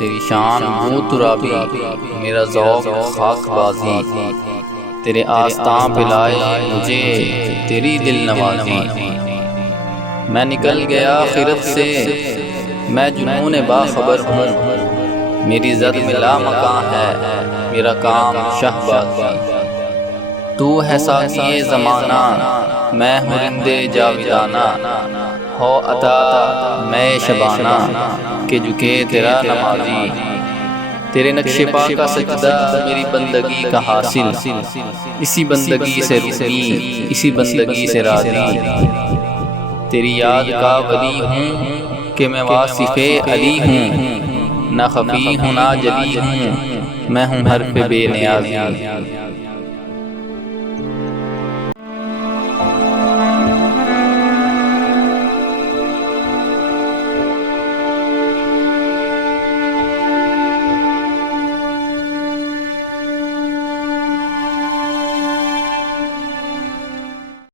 तेरी शान बू तुराबी, मेरा ज़ौक़ खाकबाज़ी। तेरे आस्तां पे लाए मुझे तेरी दिल नवाज़ी। मैं निकल गया खिरत से, मैं जुनून बाखबर हूँ। मेरी ज़द में लामकां है, मेरा काम शहबाज़ी। तू है साक़िए ज़माना, मैं हूँ रिंदे जाविदाना। हो अता मैं शबाना, के झुके तेरा नमाज़ी। तेरे नक्शे पा का सजदा मेरी बंदगी का हासिल। इसी बंदगी से रूठी, इसी बंदगी से राज़ी। तेरी याद का वली हूँ कि मैं वासिफ़े अली हूँ। ना ख़फ़ी हूँ ना जली हूँ, मैं हूँ हर्फ़ बेनियाज़ी।